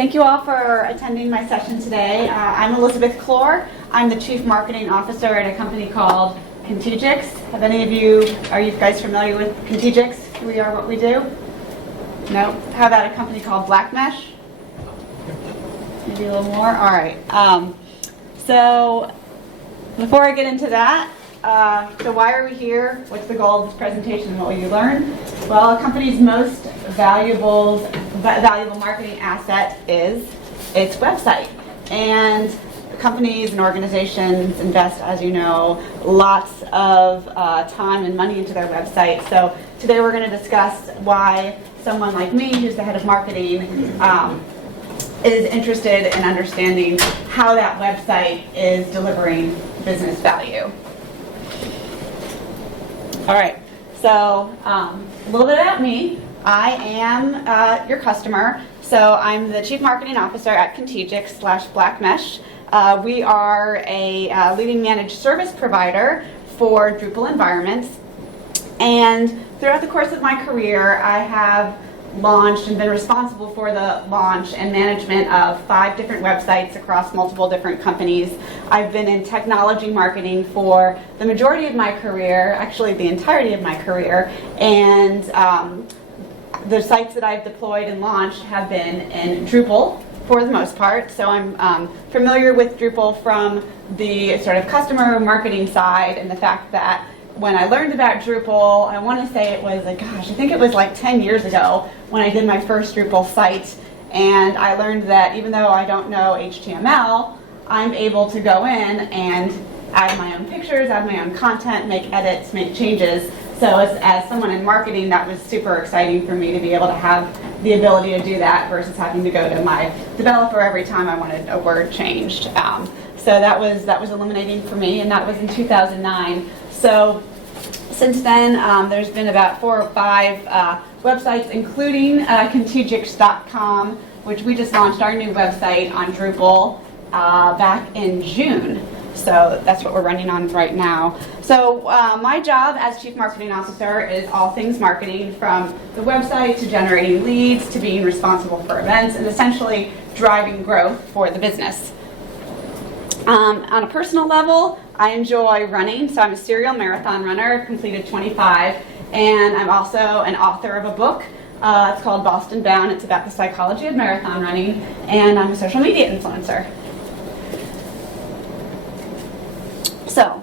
Thank you all for attending my session today. I'm ElizabethClor. I'm the Chief Marketing Officer at a company called Contegix. Are you guys familiar with Contegix? Who we are, what we do? No? How about a company called Blackmesh? Maybe a little more? All right. So before I get into that, so why are we here? What's the goal of this presentation? What will you learn? Well, a company's most valuable marketing asset is its website. And companies and organizations invest, as you know, lots of time and money into their website. So today we're going to discuss why someone like me, who's the head of marketing, is interested in understanding how that website is delivering business value. All right, so a little bit about me. I am your customer, so I'm the Chief Marketing Officer at Contegix/Blackmesh. We are a leading managed service provider for Drupal environments, and throughout the course of my career, I have launched and been responsible for the launch and management of 5 different websites across multiple different companies. I've been in technology marketing for the majority of my career, actually the entirety of my career, and the sites that I've deployed and launched have been in Drupal for the most part. So I'm familiar with Drupal from the sort of customer marketing side, and the fact that when I learned about Drupal, I want to say it was, I think it was like 10 years ago when I did my first Drupal site, and I learned that even though I don't know HTML, I'm able to go in and add my own pictures, add my own content, make edits, make changes. So as someone in marketing, that was super exciting for me to be able to have the ability to do that versus having to go to my developer every time I wanted a word changed. So that was illuminating for me, and that was in 2009. So since then, there's been about 4 or 5 websites, including Contegix.com, which we just launched our new website on Drupal back in June. So that's what we're running on right now. So my job as Chief Marketing Officer is all things marketing, from the website to generating leads to being responsible for events and essentially driving growth for the business. On a personal level, I enjoy running, so I'm a serial marathon runner, completed 25, and I'm also an author of a book. It's called Boston Bound. It's about the psychology of marathon running, and I'm a social media influencer. So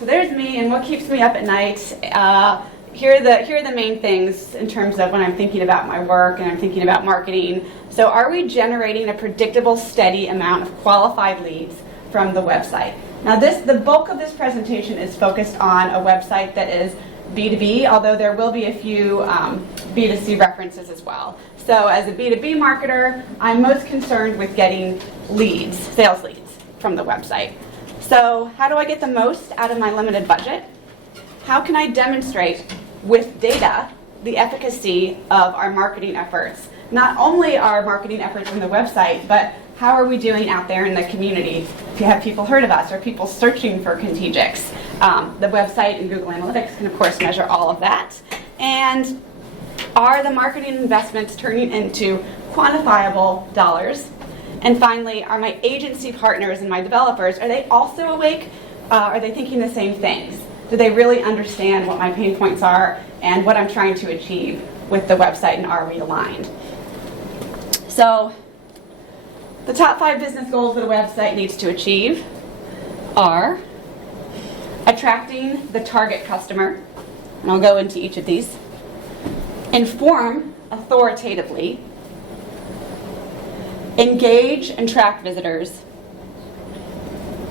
there's me, and what keeps me up at night. Here are the main things in terms of when I'm thinking about my work and I'm thinking about marketing. So are we generating a predictable, steady amount of qualified leads from the website? Now the bulk of this presentation is focused on a website that is B2B, although there will be a few B2C references as well. So as a B2B marketer, I'm most concerned with getting leads, sales leads, from the website. So how do I get the most out of my limited budget? How can I demonstrate with data the efficacy of our marketing efforts? Not only our marketing efforts on the website, but how are we doing out there in the community? Have people heard of us? Are people searching for Contegix? The website and Google Analytics can, of course, measure all of that. And are the marketing investments turning into quantifiable dollars? And finally, are my agency partners and my developers, are they also awake? Are they thinking the same things? Do they really understand what my pain points are and what I'm trying to achieve with the website, and are we aligned? So the top 5 business goals that a website needs to achieve are attracting the target customer, and I'll go into each of these, inform authoritatively, engage and track visitors,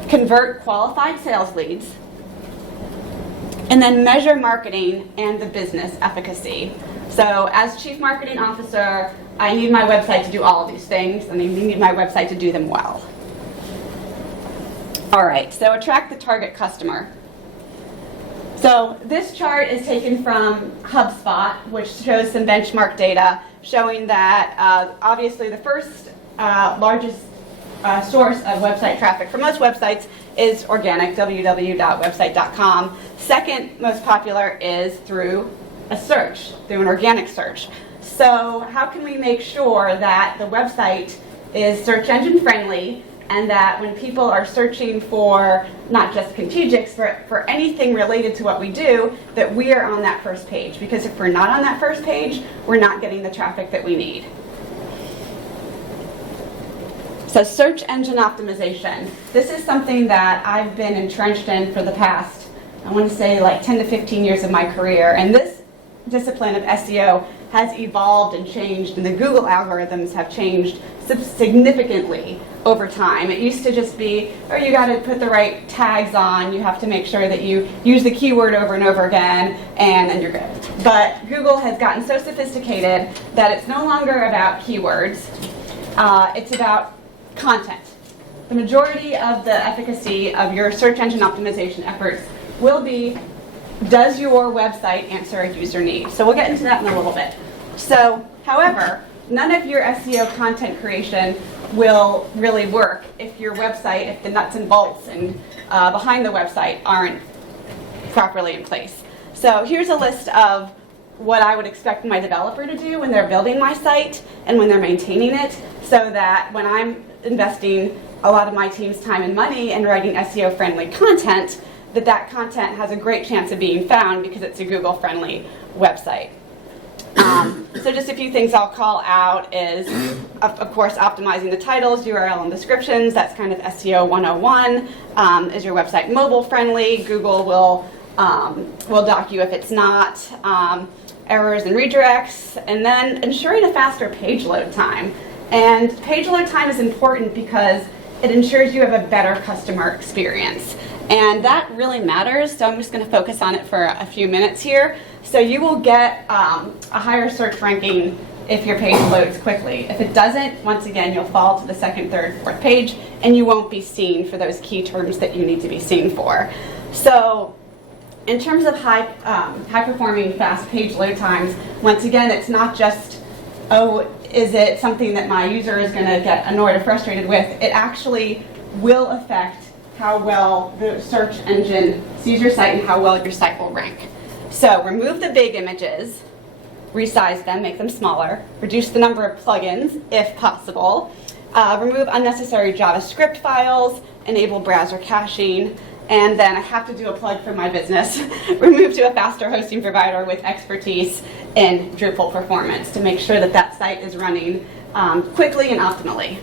convert qualified sales leads, and then measure marketing and the business efficacy. So as Chief Marketing Officer, I need my website to do all of these things, and I need my website to do them well. All right, so attract the target customer. So this chart is taken from HubSpot, which shows some benchmark data showing that obviously the first largest source of website traffic for most websites is organic, www.website.com. Second most popular is through a search, through an organic search. So how can we make sure that the website is search engine friendly, and that when people are searching for not just Contegix, for anything related to what we do, that we are on that first page. Because if we're not on that first page, we're not getting the traffic that we need. So search engine optimization. This is something that I've been entrenched in for the past, I want to say like 10 to 15 years of my career. And this discipline of SEO has evolved and changed, and the Google algorithms have changed significantly over time. It used to just be, oh, you got to put the right tags on, you have to make sure that you use the keyword over and over again, and then you're good. But Google has gotten so sophisticated that it's no longer about keywords, it's about content. The majority of the efficacy of your search engine optimization efforts will be, does your website answer a user need? So we'll get into that in a little bit. So, however, none of your SEO content creation will really work if your website, if the nuts and bolts and behind the website aren't properly in place. So here's a list of what I would expect my developer to do when they're building my site and when they're maintaining it, so that when I'm investing a lot of my team's time and money in writing SEO-friendly content, that content has a great chance of being found because it's a Google-friendly website. So just a few things I'll call out is, of course, optimizing the titles, URL, and descriptions. That's kind of SEO 101. Is your website mobile-friendly? Google will dock you if it's not. Errors and redirects. And then ensuring a faster page load time. And page load time is important because it ensures you have a better customer experience. And that really matters, so I'm just going to focus on it for a few minutes here. So you will get a higher search ranking if your page loads quickly. If it doesn't, once again, you'll fall to the second, third, fourth page, and you won't be seen for those key terms that you need to be seen for. So in terms of high-performing, fast page load times, once again, it's not just, oh, is it something that my user is going to get annoyed or frustrated with? It actually will affect how well the search engine sees your site and how well your site will rank. So remove the big images, resize them, make them smaller, reduce the number of plugins if possible, remove unnecessary JavaScript files, enable browser caching, and then I have to do a plug for my business, remove to a faster hosting provider with expertise in Drupal performance to make sure that that site is running quickly and optimally.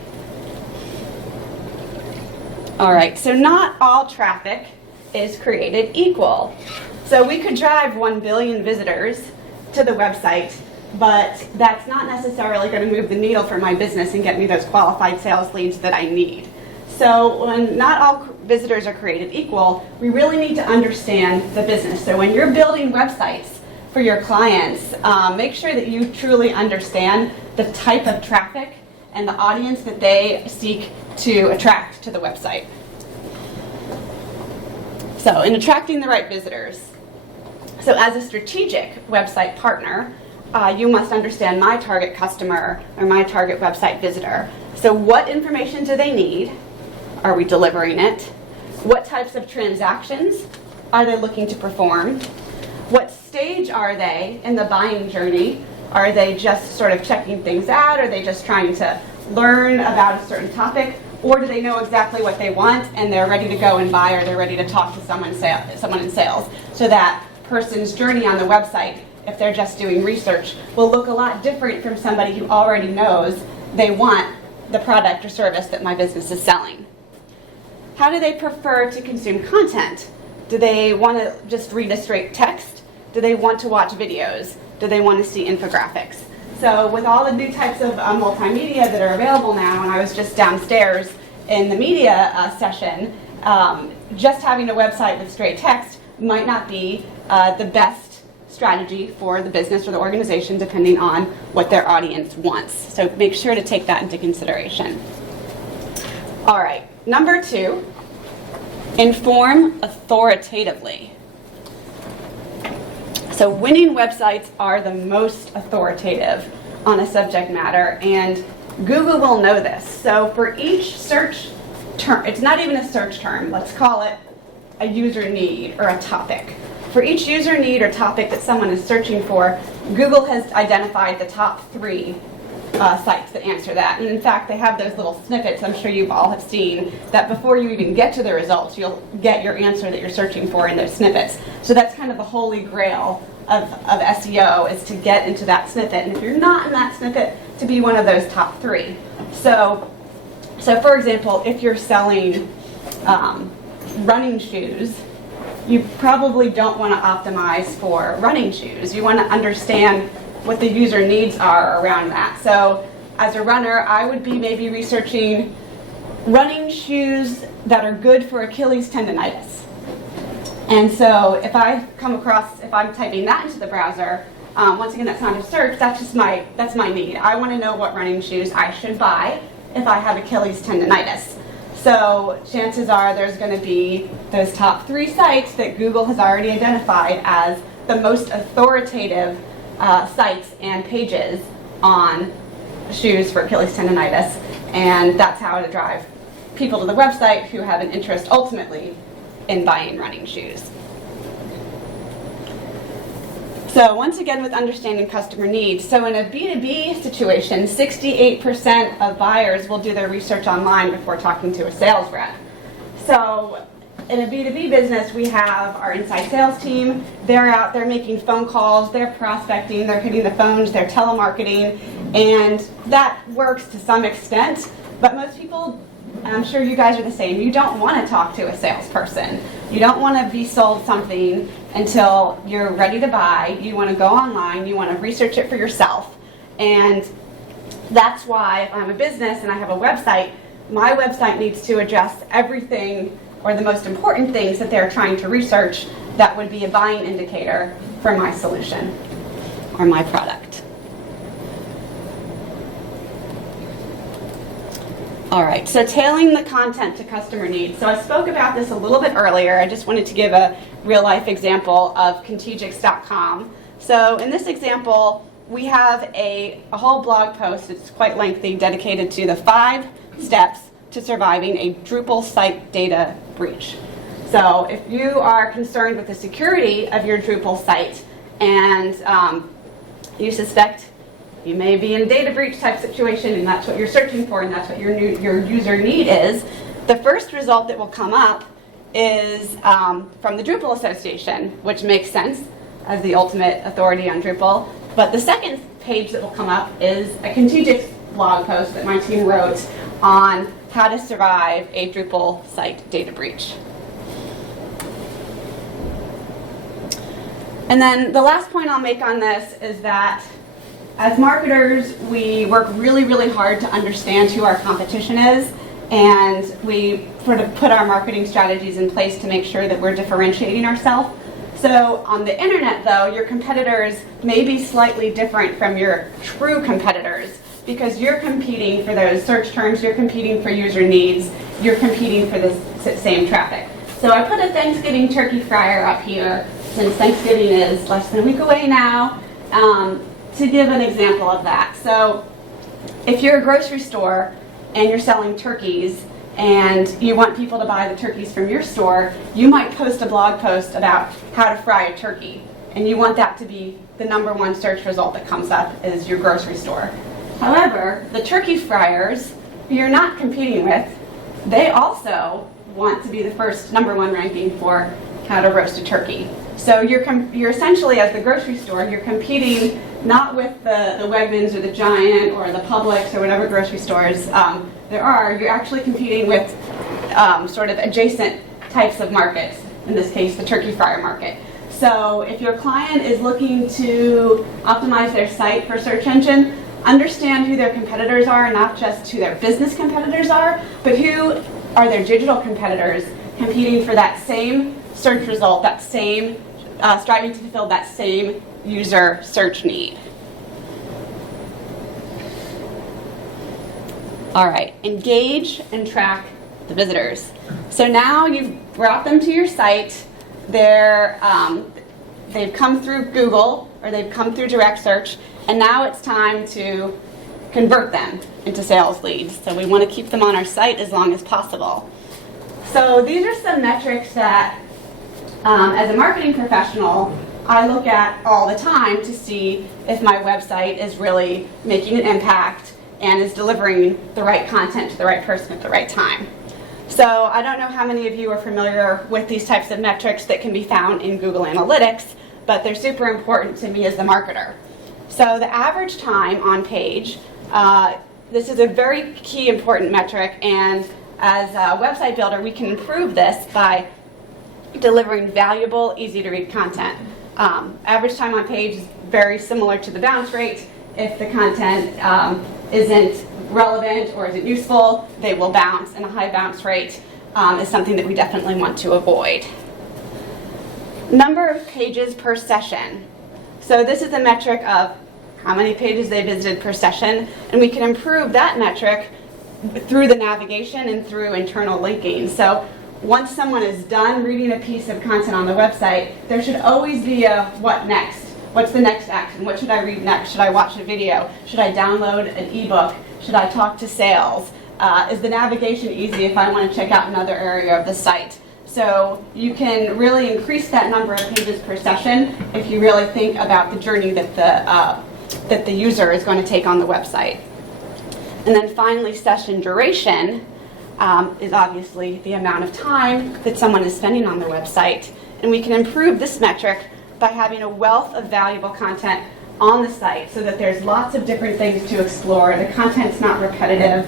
All right, so not all traffic is created equal. So we could drive 1 billion visitors to the website, but that's not necessarily going to move the needle for my business and get me those qualified sales leads that I need. So when not all visitors are created equal, we really need to understand the business. So when you're building websites for your clients, make sure that you truly understand the type of traffic and the audience that they seek to attract to the website. So in attracting the right visitors, so as a strategic website partner, you must understand my target customer or my target website visitor. So what information do they need? Are we delivering it? What types of transactions are they looking to perform? What stage are they in the buying journey? Are they just sort of checking things out? Are they just trying to learn about a certain topic? Or do they know exactly what they want and they're ready to go and buy, or they're ready to talk to someone in sales? So that person's journey on the website, if they're just doing research, will look a lot different from somebody who already knows they want the product or service that my business is selling. How do they prefer to consume content? Do they want to just read a straight text? Do they want to watch videos? Do they want to see infographics? So with all the new types of multimedia that are available now, and I was just downstairs in the media session, just having a website with straight text might not be the best strategy for the business or the organization, depending on what their audience wants. So make sure to take that into consideration. All right, number 2, inform authoritatively. So winning websites are the most authoritative on a subject matter, and Google will know this. So for each search term, it's not even a search term, let's call it a user need or a topic. For each user need or topic that someone is searching for, Google has identified the top 3 sites that answer that. And in fact, they have those little snippets, I'm sure you all have seen, that before you even get to the results, you'll get your answer that you're searching for in those snippets. So that's kind of the holy grail of SEO, is to get into that snippet. And if you're not in that snippet, to be one of those top 3. So for example, if you're selling running shoes, you probably don't want to optimize for running shoes. You want to understand what the user needs are around that. So as a runner, I would be maybe researching running shoes that are good for Achilles tendonitis. And so if I'm typing that into the browser, once again, that's not a search, that's my need. I want to know what running shoes I should buy if I have Achilles tendonitis. So chances are there's going to be those top 3 sites that Google has already identified as the most authoritative sites and pages on shoes for Achilles tendonitis, and that's how to drive people to the website who have an interest ultimately in buying running shoes. So once again, with understanding customer needs, so in a B2B situation, 68% of buyers will do their research online before talking to a sales rep. So in a B2B business, we have our inside sales team. They're out there making phone calls, they're prospecting, they're hitting the phones, they're telemarketing, and that works to some extent, but most people, and I'm sure you guys are the same, you don't want to talk to a salesperson. You don't want to be sold something until you're ready to buy. You want to go online, you want to research it for yourself. And that's why if I'm a business and I have a website, my website needs to address everything, or the most important things that they're trying to research that would be a buying indicator for my solution or my product. All right, so tailoring the content to customer needs. So I spoke about this a little bit earlier. I just wanted to give a real-life example of Contegix.com. So in this example, we have a whole blog post, it's quite lengthy, dedicated to the 5 steps to surviving a Drupal site data breach. So if you are concerned with the security of your Drupal site and you suspect you may be in a data breach type situation, and that's what you're searching for, and that's what your user need is, the first result that will come up is from the Drupal Association, which makes sense as the ultimate authority on Drupal. But the second page that will come up is a Contegix blog post that my team wrote on how to survive a Drupal site data breach. And then the last point I'll make on this is that as marketers, we work really, really hard to understand who our competition is, and we sort of put our marketing strategies in place to make sure that we're differentiating ourselves. So on the internet, though, your competitors may be slightly different from your true competitors, because you're competing for those search terms, you're competing for user needs, you're competing for the same traffic. So I put a Thanksgiving turkey fryer up here, since Thanksgiving is less than a week away now, to give an example of that. So if you're a grocery store and you're selling turkeys and you want people to buy the turkeys from your store, you might post a blog post about how to fry a turkey, and you want that to be the #1 search result that comes up is your grocery store. However, the turkey fryers who you're not competing with, they also want to be the first #1 ranking for how to roast a turkey. So you're essentially, as the grocery store, you're competing not with the Wegmans or the Giant or the Publix or whatever grocery stores there are. You're actually competing with sort of adjacent types of markets, in this case the turkey fryer market. So if your client is looking to optimize their site for search engine, understand who their competitors are, not just who their business competitors are, but who are their digital competitors competing for that same search result, that same, striving to fulfill that same user search need. All right, engage and track the visitors. So now you've brought them to your site, they've come through Google or they've come through direct search, and now it's time to convert them into sales leads. So we want to keep them on our site as long as possible. So these are some metrics that, as a marketing professional, I look at all the time to see if my website is really making an impact and is delivering the right content to the right person at the right time. So I don't know how many of you are familiar with these types of metrics that can be found in Google Analytics, but they're super important to me as the marketer. So the average time on page, this is a very key important metric, and as a website builder we can improve this by delivering valuable, easy to read content. Average time on page is very similar to the bounce rate. If the content isn't relevant or isn't useful, they will bounce, and a high bounce rate is something that we definitely want to avoid. Number of pages per session. So this is a metric of how many pages they visited per session, and we can improve that metric through the navigation and through internal linking. So once someone is done reading a piece of content on the website, there should always be a what next? What's the next action? What should I read next? Should I watch a video? Should I download an ebook? Should I talk to sales? Is the navigation easy if I want to check out another area of the site? So you can really increase that number of pages per session if you really think about the journey that the user is going to take on the website. And then finally, session duration is obviously the amount of time that someone is spending on the website. And we can improve this metric by having a wealth of valuable content on the site so that there's lots of different things to explore. The content's not repetitive.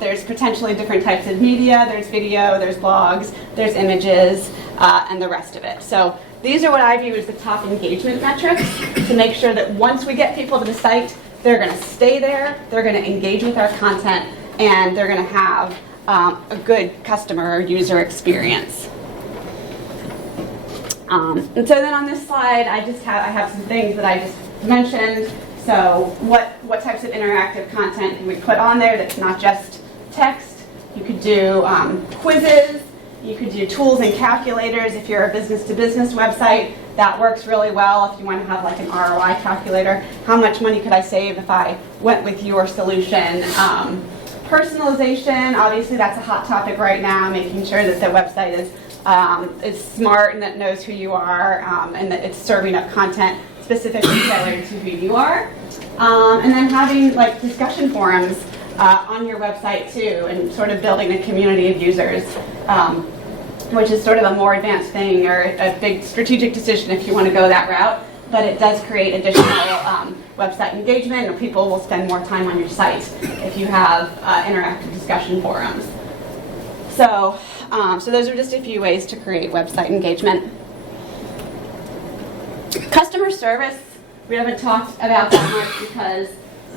There's potentially different types of media. There's video, there's blogs, there's images, and the rest of it. So these are what I view as the top engagement metrics to make sure that once we get people to the site, they're going to stay there, they're going to engage with our content, and they're going to have a good customer or user experience. And so then on this slide, I have some things that I just mentioned. So what types of interactive content can we put on there that's not just text? You could do quizzes. You could do tools and calculators if you're a business-to-business website. That works really well if you want to have like an ROI calculator. How much money could I save if I went with your solution? Personalization, obviously that's a hot topic right now, making sure that the website is smart and that it knows who you are and that it's serving up content specifically tailored to who you are. And then having like discussion forums on your website too, and sort of building a community of users, which is sort of a more advanced thing or a big strategic decision if you want to go that route. But it does create additional website engagement, or people will spend more time on your site if you have interactive discussion forums. So those are just a few ways to create website engagement. Customer service, we haven't talked about that much because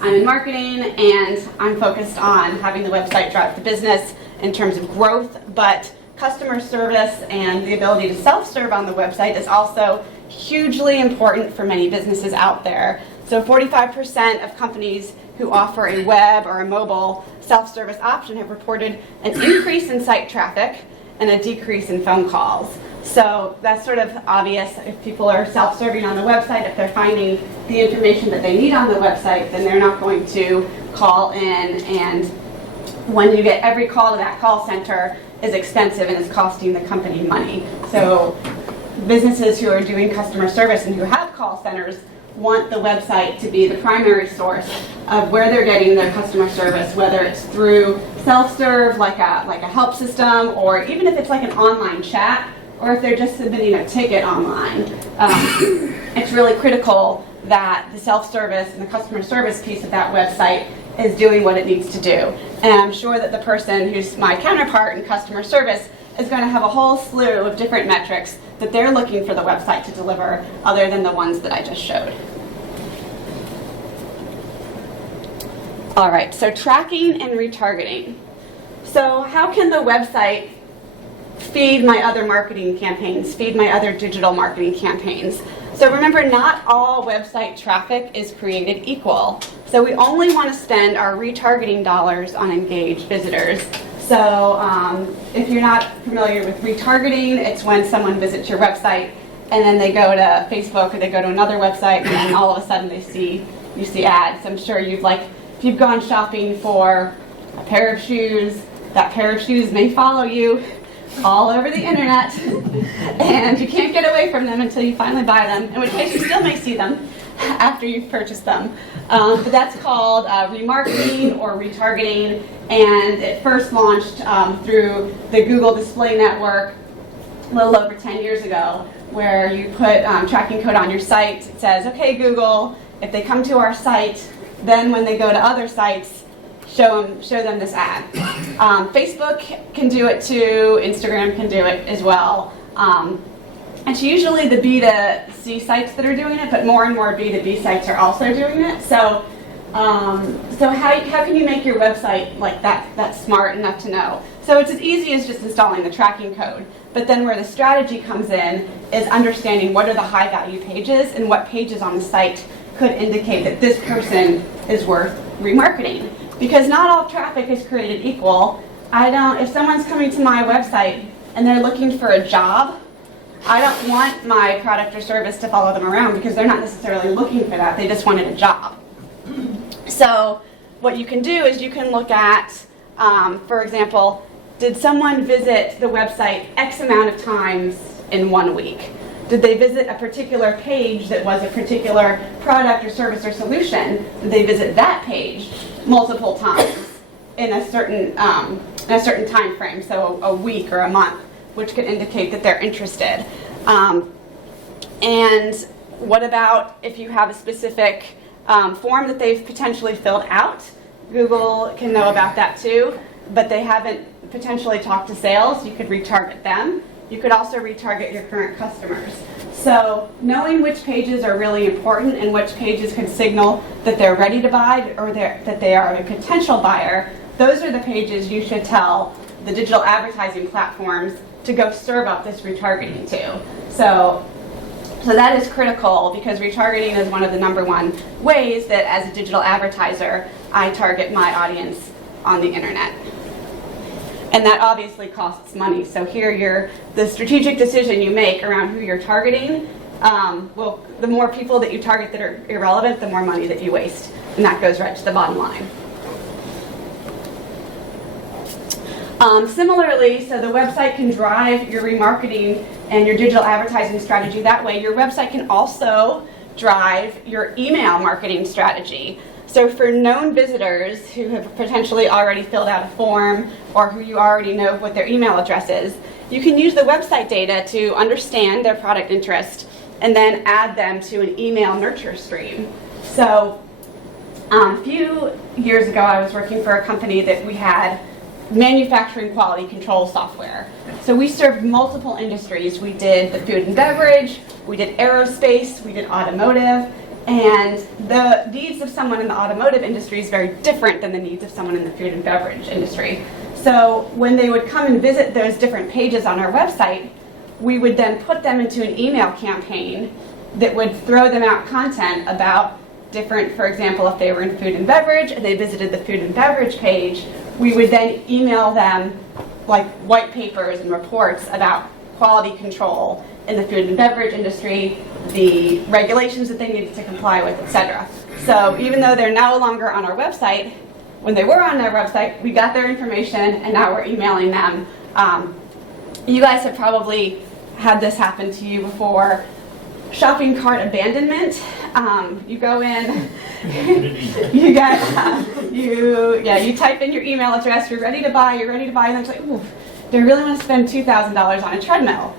I'm in marketing and I'm focused on having the website drive the business in terms of growth, but customer service and the ability to self-serve on the website is also hugely important for many businesses out there. So 45% of companies who offer a web or a mobile self-service option have reported an increase in site traffic and a decrease in phone calls. So that's sort of obvious. If people are self-serving on the website, if they're finding the information that they need on the website, then they're not going to call in, and when you get every call to that call center is expensive and is costing the company money. So businesses who are doing customer service and who have call centers want the website to be the primary source of where they're getting their customer service, whether it's through self-serve, like a help system, or even if it's like an online chat, or if they're just submitting a ticket online. It's really critical that the self-service and the customer service piece of that website is doing what it needs to do. And I'm sure that the person who's my counterpart in customer service is going to have a whole slew of different metrics that they're looking for the website to deliver other than the ones that I just showed. All right, so tracking and retargeting. So how can the website feed my other marketing campaigns, feed my other digital marketing campaigns? So remember, not all website traffic is created equal. So we only want to spend our retargeting dollars on engaged visitors. So if you're not familiar with retargeting, it's when someone visits your website and then they go to Facebook or they go to another website and then all of a sudden you see ads. I'm sure if you've gone shopping for a pair of shoes, that pair of shoes may follow you all over the internet, and you can't get away from them until you finally buy them, in which case you still may see them after you've purchased them. But that's called remarketing or retargeting, and it first launched through the Google Display Network a little over 10 years ago, where you put tracking code on your site. It says, okay, Google, if they come to our site, then when they go to other sites, show them this ad. Facebook can do it too, Instagram can do it as well. It's usually the B2C sites that are doing it, but more and more B2B sites are also doing it. So how can you make your website like that smart enough to know? So it's as easy as just installing the tracking code. But then where the strategy comes in is understanding what are the high value pages and what pages on the site could indicate that this person is worth remarketing. Because not all traffic is created equal. If someone's coming to my website and they're looking for a job, I don't want my product or service to follow them around because they're not necessarily looking for that, they just wanted a job. So what you can do is you can look at, for example, did someone visit the website X amount of times in 1 week? Did they visit a particular page that was a particular product or service or solution? Did they visit that page multiple times in a certain time frame, so a week or a month, which could indicate that they're interested? And what about if you have a specific form that they've potentially filled out? Google can know about that too, but they haven't potentially talked to sales. You could retarget them. You could also retarget your current customers. So knowing which pages are really important and which pages could signal that they're ready to buy or that they are a potential buyer, those are the pages you should tell the digital advertising platforms to go serve up this retargeting to. So that is critical because retargeting is one of the #1 ways that as a digital advertiser I target my audience on the internet. And that obviously costs money. So here the strategic decision you make around who you're targeting, the more people that you target that are irrelevant, the more money that you waste. And that goes right to the bottom line. Similarly, so the website can drive your remarketing and your digital advertising strategy that way. Your website can also drive your email marketing strategy. So for known visitors who have potentially already filled out a form or who you already know what their email address is, you can use the website data to understand their product interest and then add them to an email nurture stream. So a few years ago I was working for a company that we had manufacturing quality control software. So we served multiple industries. We did the food and beverage, we did aerospace, we did automotive, and the needs of someone in the automotive industry is very different than the needs of someone in the food and beverage industry. So when they would come and visit those different pages on our website, we would then put them into an email campaign that would throw them out content about different, for example, if they were in food and beverage and they visited the food and beverage page, we would then email them like white papers and reports about quality control in the food and beverage industry, the regulations that they needed to comply with, etc. So even though they're no longer on our website, when they were on their website, we got their information and now we're emailing them. You guys have probably had this happen to you before. Shopping cart abandonment. You go in, you type in your email address, you're ready to buy, and it's like, ooh, do I really want to spend $2,000 on a treadmill?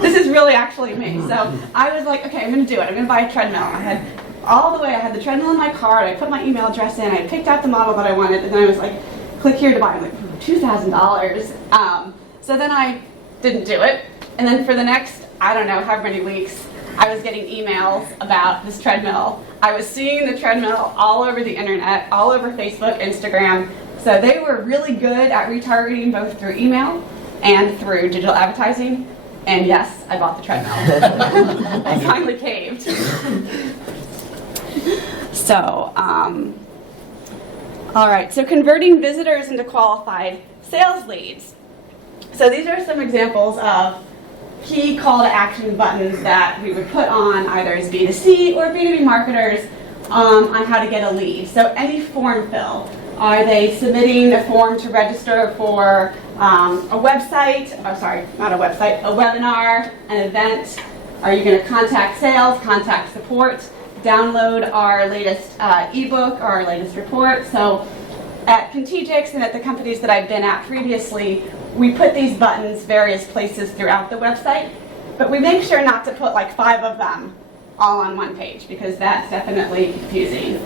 This is really actually me. So I was like, okay, I'm going to do it. I'm going to buy a treadmill. I had the treadmill in my cart, I put my email address in, I picked out the model that I wanted, and then I was like, click here to buy. I'm like, $2,000. So then I didn't do it. And then for the next, I don't know, however many weeks, I was getting emails about this treadmill. I was seeing the treadmill all over the internet, all over Facebook, Instagram. So they were really good at retargeting both through email and through digital advertising. And yes, I bought the treadmill. I finally caved. So, all right, so converting visitors into qualified sales leads. So these are some examples of key call to action buttons that we would put on either as B2C or B2B marketers on how to get a lead. So any form fill. Are they submitting a form to register for a website? Oh, sorry, not a website, a webinar, an event? Are you going to contact sales, contact support, download our latest ebook or our latest report? So at Contegix and at the companies that I've been at previously, we put these buttons various places throughout the website, but we make sure not to put like 5 of them all on one page because that's definitely confusing.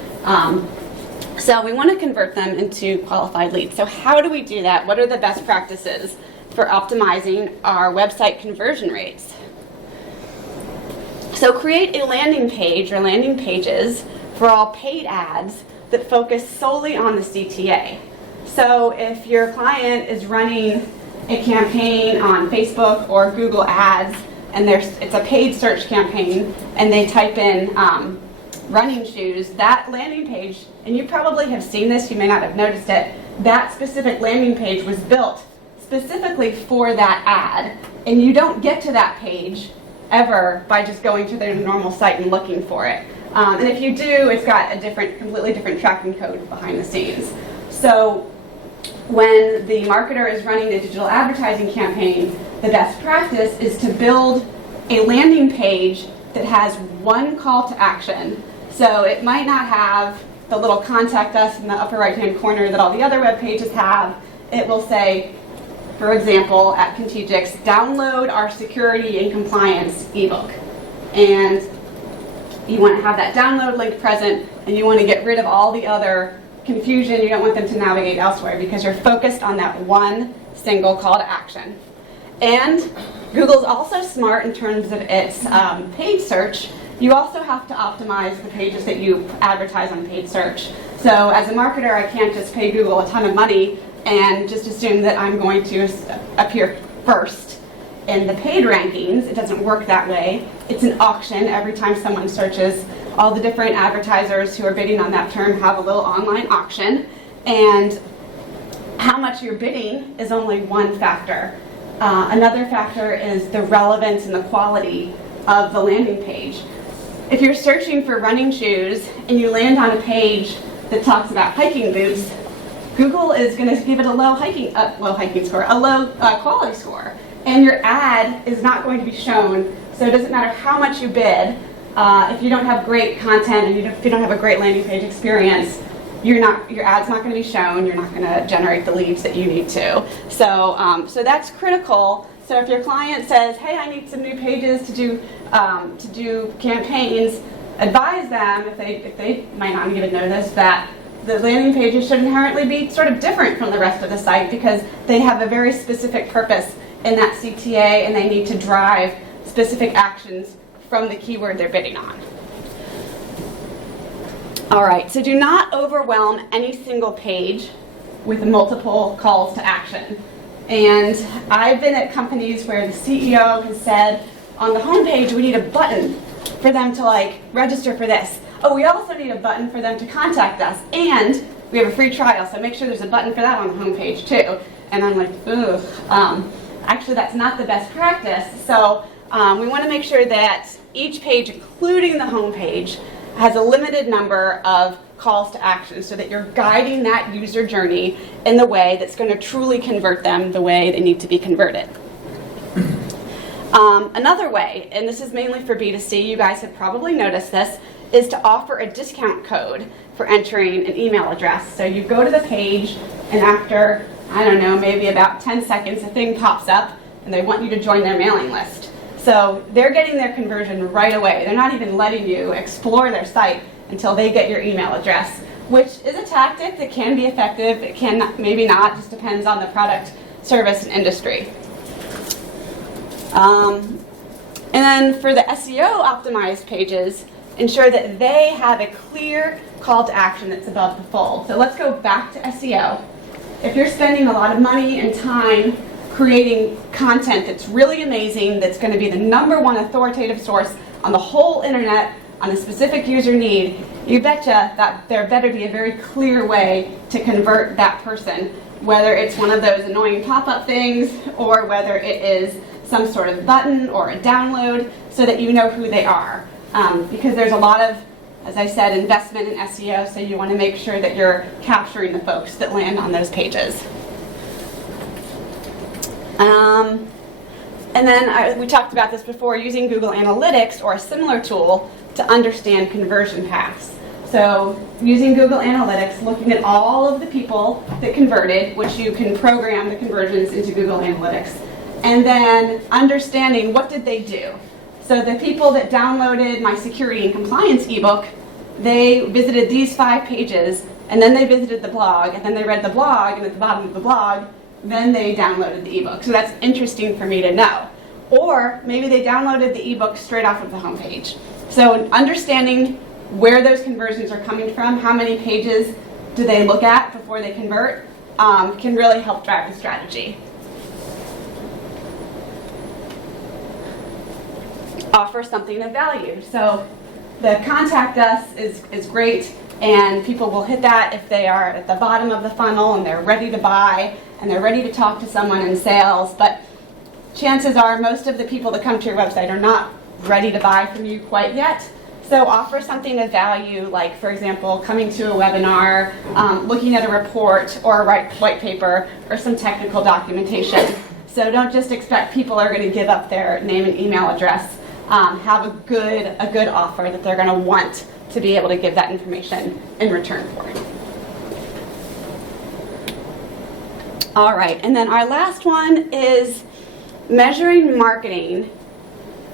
So we want to convert them into qualified leads. So how do we do that? What are the best practices for optimizing our website conversion rates? So create a landing page or landing pages for all paid ads that focus solely on the CTA. So if your client is running a campaign on Facebook or Google Ads, and it's a paid search campaign, and they type in running shoes, that landing page, and you probably have seen this, you may not have noticed it, that specific landing page was built specifically for that ad, and you don't get to that page ever by just going to their normal site and looking for it. And if you do, it's got a completely different tracking code behind the scenes. So when the marketer is running a digital advertising campaign, the best practice is to build a landing page that has one call to action. So it might not have the little contact us in the upper right-hand corner that all the other web pages have. It will say, for example, at Contegix, download our security and compliance ebook. And you want to have that download link present, and you want to get rid of all the other confusion. You don't want them to navigate elsewhere because you're focused on that one single call to action. And Google's also smart in terms of its paid search. You also have to optimize the pages that you advertise on paid search. So as a marketer, I can't just pay Google a ton of money and just assume that I'm going to appear first in the paid rankings. It doesn't work that way. It's an auction. Every time someone searches, all the different advertisers who are bidding on that term have a little online auction. And how much you're bidding is only one factor. Another factor is the relevance and the quality of the landing page. If you're searching for running shoes and you land on a page that talks about hiking boots, Google is going to give it a low quality score, and your ad is not going to be shown. So it doesn't matter how much you bid, if you don't have great content and if you don't have a great landing page experience, your ad's not going to be shown. You're not going to generate the leads that you need to. So that's critical. So if your client says, "Hey, I need some new pages to do campaigns," advise them, if they might not even know this, that the landing pages should inherently be sort of different from the rest of the site because they have a very specific purpose in that CTA, and they need to drive specific actions from the keyword they're bidding on. All right, so do not overwhelm any single page with multiple calls to action. And I've been at companies where the CEO has said, on the homepage, we need a button for them to register for this. Oh, we also need a button for them to contact us. And we have a free trial, so make sure there's a button for that on the homepage too. And I'm like, ugh. Actually, that's not the best practice. So we want to make sure that each page, including the homepage, has a limited number of calls to action so that you're guiding that user journey in the way that's going to truly convert them the way they need to be converted. Another way, and this is mainly for B2C, you guys have probably noticed this, is to offer a discount code for entering an email address. So you go to the page, and after, I don't know, maybe about 10 seconds, a thing pops up, and they want you to join their mailing list. So they're getting their conversion right away. They're not even letting you explore their site until they get your email address, which is a tactic that can be effective. It can maybe not, just depends on the product, service, and industry. And then for the SEO optimized pages, ensure that they have a clear call to action that's above the fold. So let's go back to SEO. If you're spending a lot of money and time creating content that's really amazing, that's going to be the #1 authoritative source on the whole internet on a specific user need, you betcha that there better be a very clear way to convert that person, whether it's one of those annoying pop-up things or whether it is some sort of button or a download, so that you know who they are. Because there's a lot of as I said, investment in SEO, so you want to make sure that you're capturing the folks that land on those pages. And then we talked about this before, using Google Analytics or a similar tool to understand conversion paths. So using Google Analytics, looking at all of the people that converted, which you can program the conversions into Google Analytics, and then understanding what did they do. So the people that downloaded my security and compliance ebook, they visited these 5 pages, and then they visited the blog, and then they read the blog, and at the bottom of the blog, then they downloaded the ebook. So that's interesting for me to know. Or maybe they downloaded the ebook straight off of the homepage. So understanding where those conversions are coming from, how many pages do they look at before they convert, can really help drive the strategy. Offer something of value. So the contact us is great, and people will hit that if they are at the bottom of the funnel and they're ready to buy and they're ready to talk to someone in sales. But chances are most of the people that come to your website are not ready to buy from you quite yet. So offer something of value, like, for example, coming to a webinar, looking at a report or a white paper or some technical documentation. So don't just expect people are going to give up their name and email address. Have a good offer that they're going to want to be able to give that information in return for. All right, and then our last one is measuring marketing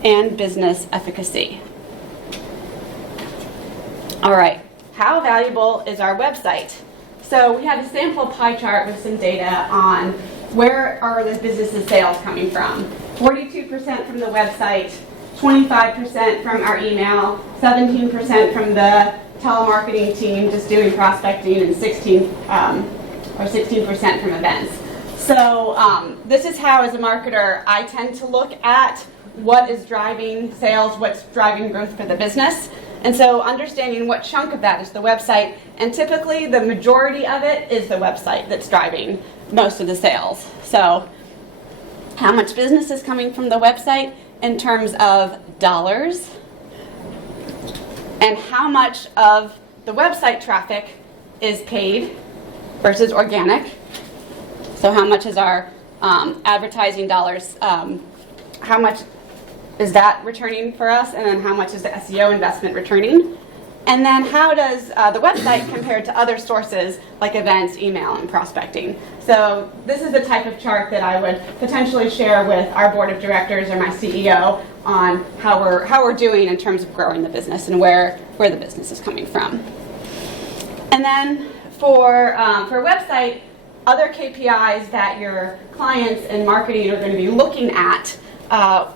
and business efficacy. All right, how valuable is our website? So we had a sample pie chart with some data on where are the business's sales coming from. 42% from the website, 25% from our email, 17% from the telemarketing team just doing prospecting, and 16% from events. So this is how, as a marketer, I tend to look at what is driving sales, what's driving growth for the business. And so understanding what chunk of that is the website, and typically the majority of it is the website that's driving most of the sales. So how much business is coming from the website in terms of dollars, and how much of the website traffic is paid versus organic. So how much is our advertising dollars, how much is that returning for us, and then how much is the SEO investment returning? And then how does the website compare to other sources like events, email, and prospecting? So this is the type of chart that I would potentially share with our board of directors or my CEO on how we're doing in terms of growing the business and where the business is coming from. And then for website, other KPIs that your clients and marketing are going to be looking at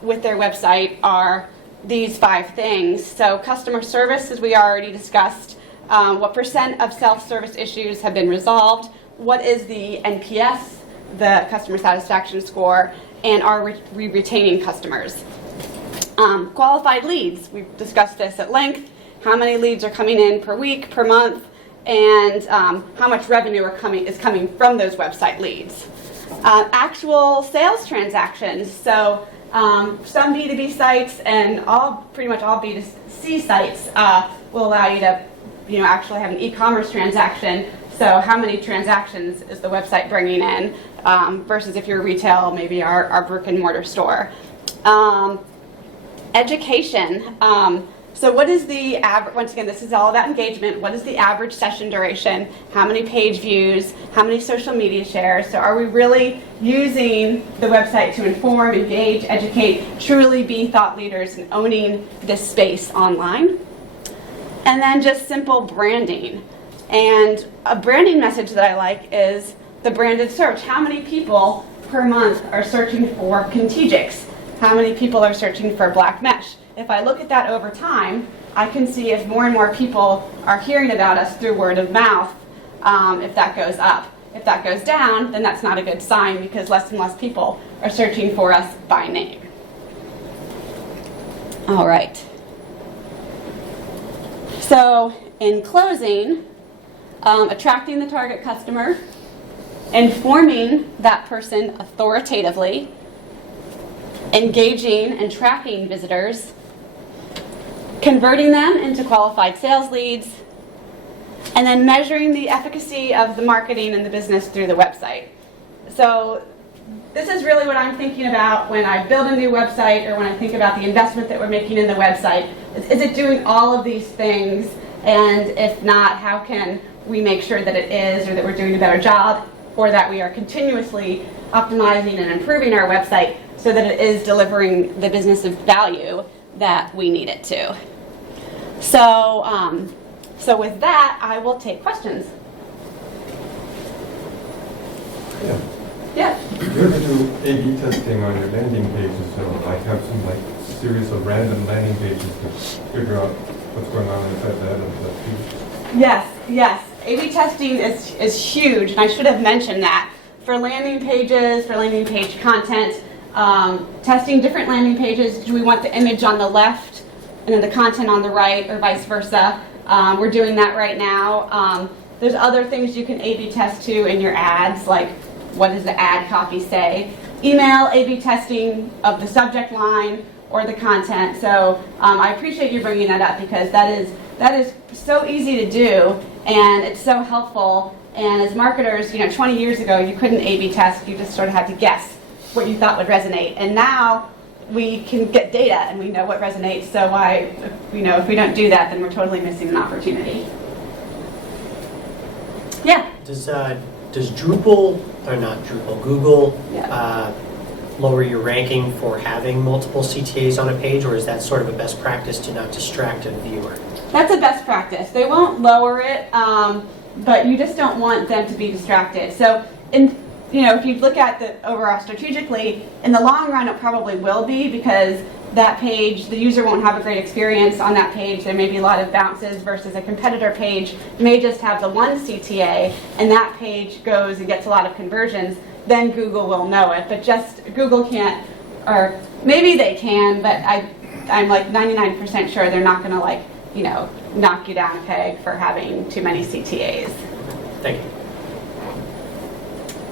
with their website are these 5 things. So customer service, as we already discussed, what % of self-service issues have been resolved, what is the NPS, the customer satisfaction score, and are we retaining customers. Qualified leads, we've discussed this at length, how many leads are coming in per week, per month, and how much revenue is coming from those website leads. Actual sales transactions, so some B2B sites and pretty much all B2C sites will allow you to actually have an e-commerce transaction. So how many transactions is the website bringing in versus if you're retail, maybe our brick and mortar store. Education. So what is the average, once again, this is all about engagement. What is the average session duration? How many page views? How many social media shares? So are we really using the website to inform, engage, educate, truly be thought leaders and owning this space online? And then just simple branding. And a branding message that I like is the branded search. How many people per month are searching for Contegix? How many people are searching for black mesh? If I look at that over time, I can see if more and more people are hearing about us through word of mouth, if that goes up. If that goes down, then that's not a good sign because less and less people are searching for us by name. All right. So in closing, attracting the target customer, informing that person authoritatively, engaging and tracking visitors, converting them into qualified sales leads, and then measuring the efficacy of the marketing and the business through the website. So this is really what I'm thinking about when I build a new website or when I think about the investment that we're making in the website. Is it doing all of these things? And if not, how can we make sure that it is, or that we're doing a better job, or that we are continuously optimizing and improving our website so that it is delivering the business of value that we need it to. So, so with that, I will take questions. Yeah. Yeah. You ever do A/B testing on your landing pages, so like have some like series of random landing pages to figure out what's going on inside the head of the page? Yes, yes. A/B testing is huge, and I should have mentioned that. For landing pages, for landing page content, testing different landing pages. Do we want the image on the left and then the content on the right, or vice versa? We're doing that right now. There's other things you can A/B test too in your ads, like what does the ad copy say? Email A/B testing of the subject line or the content. So I appreciate you bringing that up, because that is so easy to do, and it's so helpful. And as marketers, 20 years ago, you couldn't A/B test. You just sort of had to guess what you thought would resonate. And now we can get data and we know what resonates. So if we don't do that, then we're totally missing an opportunity. Yeah. Does Drupal, or not Drupal, Google lower your ranking for having multiple CTAs on a page, or is that sort of a best practice to not distract a viewer? That's a best practice. They won't lower it, but you just don't want them to be distracted. So, if you look at the overall strategically, in the long run, it probably will be, because that page, the user won't have a great experience on that page. There may be a lot of bounces, versus a competitor page may just have the one CTA, and that page goes and gets a lot of conversions. Then Google will know it, but just Google can't, or maybe they can, but I'm like 99% sure they're not going to knock you down a peg for having too many CTAs. Thank you.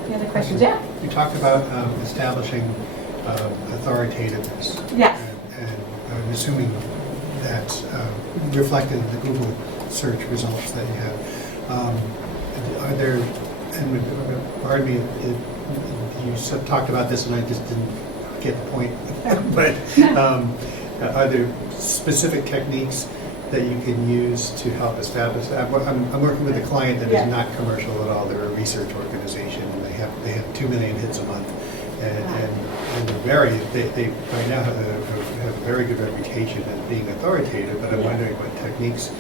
Any other questions? Yeah? You talked about establishing authoritativeness. Yes. And I'm assuming that's reflected in the Google search results that you have. Are there, and pardon me, you talked about this and I just didn't get the point, but are there specific techniques that you can use to help establish that? I'm working with a client that is not commercial at all. They're a research organization, and they have 2 million hits a month, and they right now have a very good reputation as being authoritative. But I'm wondering what techniques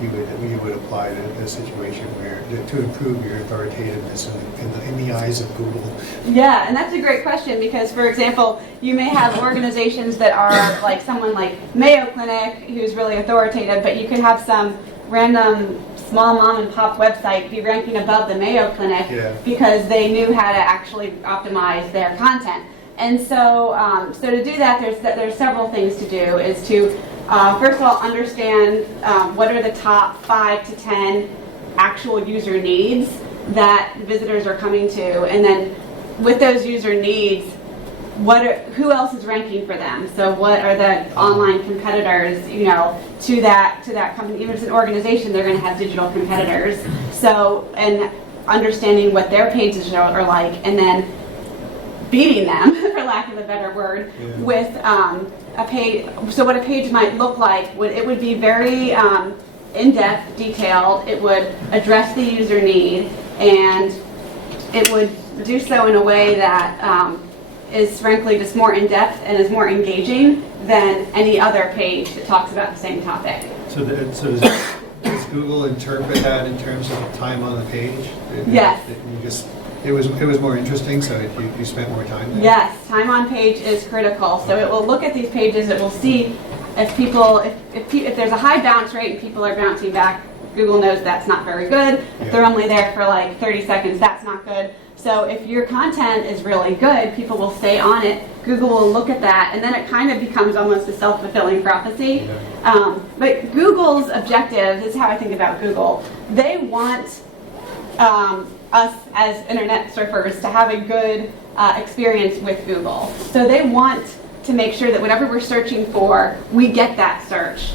you would apply to a situation where to improve your authoritativeness in the eyes of Google. Yeah, and that's a great question, because, for example, you may have organizations that are like someone like Mayo Clinic, who's really authoritative, but you could have some random small mom and pop website be ranking above the Mayo Clinic because they knew how to actually optimize their content. And so, so to do that, there's several things to do. Is to first of all understand what are the top 5 to 10 actual user needs that visitors are coming to, and then with those user needs, who else is ranking for them? So what are the online competitors, to that company? Even if it's an organization, they're going to have digital competitors. So, and understanding what their pages are like, and then beating them, for lack of a better word, with a page. So what a page might look like, it would be very in-depth, detailed. It would address the user need, and it would do so in a way that is frankly just more in-depth and is more engaging than any other page that talks about the same topic. So does Google interpret that in terms of time on the page? Yes. It was more interesting, so you spent more time there? Yes, time on page is critical. So it will look at these pages, it will see if there's a high bounce rate and people are bouncing back, Google knows that's not very good. If they're only there for like 30 seconds, that's not good. So if your content is really good, people will stay on it. Google will look at that, and then it kind of becomes almost a self-fulfilling prophecy. But Google's objective, this is how I think about Google. They want us as internet surfers to have a good experience with Google. So they want to make sure that whatever we're searching for, we get that search.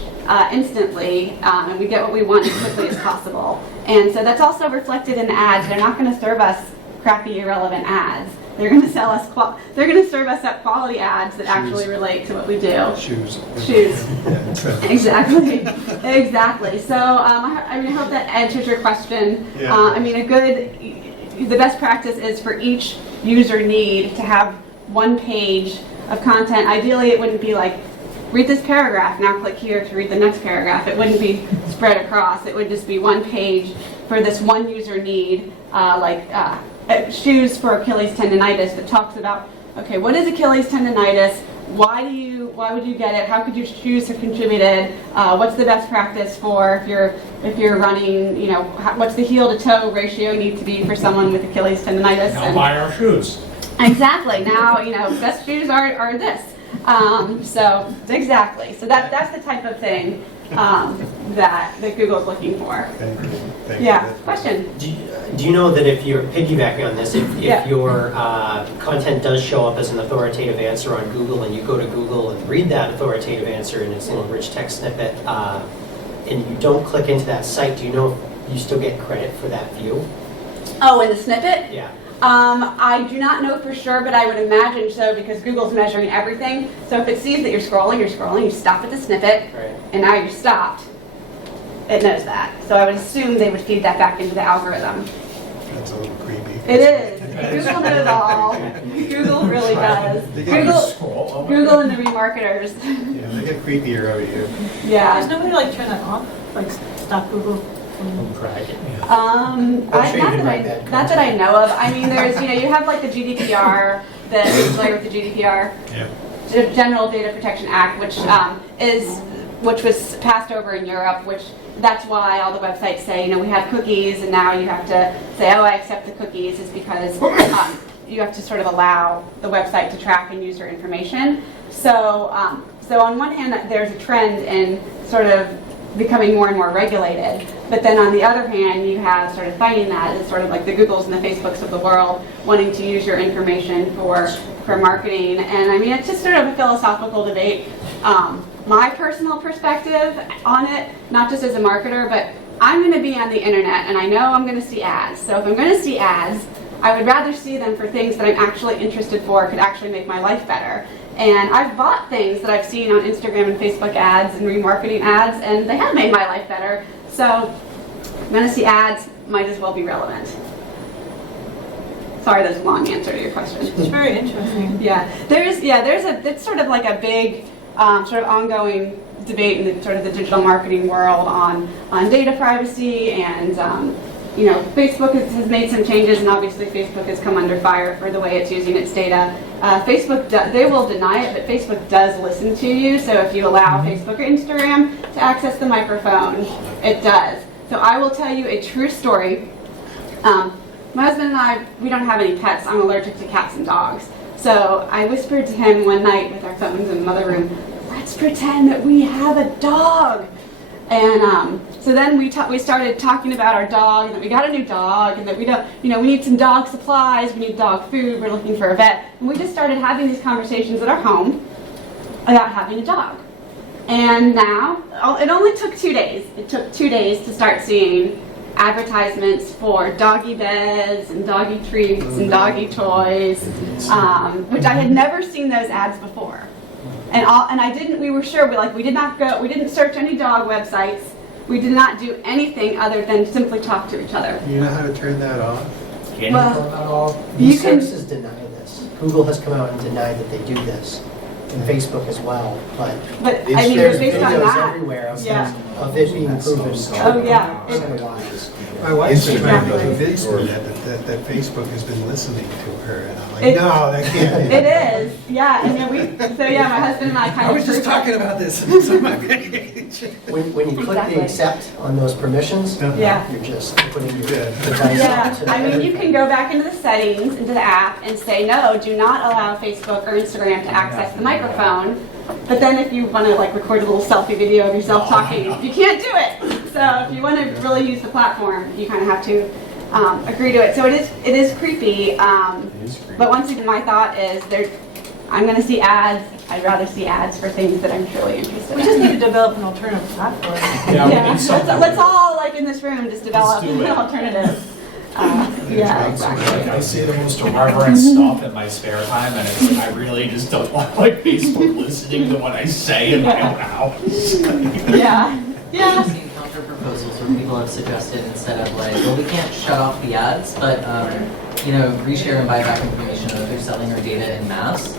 instantly, and we get what we want as quickly as possible. And so that's also reflected in the ads. They're not going to serve us crappy, irrelevant ads. They're going to sell us. They're going to serve us up quality ads that actually relate to what we do. Shoes. Yeah, exactly, exactly. So I hope that answers your question. Yeah. The best practice is for each user need to have one page of content. Ideally, it wouldn't be like, read this paragraph, now click here to read the next paragraph. It wouldn't be spread across. It would just be one page for this one user need, shoes for Achilles tendonitis, that talks about, okay, what is Achilles tendonitis? Why would you get it? How could your shoes have contributed? What's the best practice for if you're running? What's the heel to toe ratio need to be for someone with Achilles tendonitis? Now buy our shoes. Exactly. Now best shoes are this. So exactly. So that's the type of thing that Google's looking for. Thank you. Yeah. Question. Do you know that if you're piggybacking on this, if your content does show up as an authoritative answer on Google, and you go to Google and read that authoritative answer in its little rich text snippet, and you don't click into that site, do you know if you still get credit for that view? Oh, in the snippet? Yeah. I do not know for sure, but I would imagine so, because Google's measuring everything. So if it sees that you're scrolling, you stop at the snippet, Right. and now you're stopped, it knows that. So I would assume they would feed that back into the algorithm. That's a little creepy. It is. Google knows all. Google really does. Google and the remarketers. Yeah, they get creepier out here. Does Yeah. nobody turn that off? Like stop Google? Not that I know of. There's, you have like the GDPR, are you familiar with the GDPR? Yeah. The General Data Protection Act, which was passed over in Europe, that's why all the websites say, we have cookies, and now you have to say, oh, I accept the cookies, is because you have to sort of allow the website to track and use your information. So on one hand, there's a trend in sort of becoming more and more regulated, but then on the other hand, you have sort of fighting that. It's sort of like the Googles and the Facebooks of the world wanting to use your information for marketing, and it's just sort of a philosophical debate. My personal perspective on it, not just as a marketer, but I'm going to be on the internet, and I know I'm going to see ads. So if I'm going to see ads, I would rather see them for things that I'm actually interested for, could actually make my life better. And I've bought things that I've seen on Instagram and Facebook ads and remarketing ads, and they have made my life better. So I'm going to see ads, might as well be relevant. Sorry, that's a long answer to your question. It's very interesting. It's sort of like a big sort of ongoing debate in the digital marketing world on data privacy, and Facebook has made some changes, and obviously Facebook has come under fire for the way it's using its data. Facebook, they will deny it, but Facebook does listen to you. So if you allow Facebook or Instagram to access the microphone, it does. So I will tell you a true story. My husband and I, we don't have any pets. I'm allergic to cats and dogs. So I whispered to him one night with our phones in the mother room, let's pretend that we have a dog. And so then we started talking about our dog, and that we got a new dog, and that we need some dog supplies, we need dog food, we're looking for a vet. And we just started having these conversations at our home about having a dog. And now, it only took 2 days. It took 2 days to start seeing advertisements for doggy beds and doggy treats and doggy toys, which I had never seen those ads before. And we were sure, we didn't search any dog websites. We did not do anything other than simply talk to each other. You know how to turn that off? These services deny this. Google has come out and denied that they do this, and Facebook as well. But there's videos that. everywhere of it being proven. Oh yeah. Otherwise. My wife's been trying to Exactly. convince me that Facebook has been listening to her, and I'm like, no, that can't be. It is, yeah. My husband and I kind of. I was just talking about this on my page. When you click Exactly. the accept on those permissions, Yeah. you're just putting your Yeah. device Yeah, up to I mean, you everything. can go back into the settings, into the app, and say, no, do not allow Facebook or Instagram to access the microphone. But then if you want to record a little selfie video of yourself talking, you can't do it. So if you want to really use the platform, you kind of have to agree to it. So it is creepy. But once again, my thought is I'm going to see ads. I'd rather see ads for things that I'm truly interested We in. just need to develop an alternative platform. Yeah, we need something. let's all, like in this room, just develop do an it. alternative. Yeah, exactly. I say the most irreverent stuff in my spare time, and it's, I really just don't want like Facebook listening to what I say in my own house. Yeah, yeah. I've seen counter proposals where people have suggested instead of like, well, we can't shut off the ads, but you know, reshare and buy back information of if they're selling our data in mass.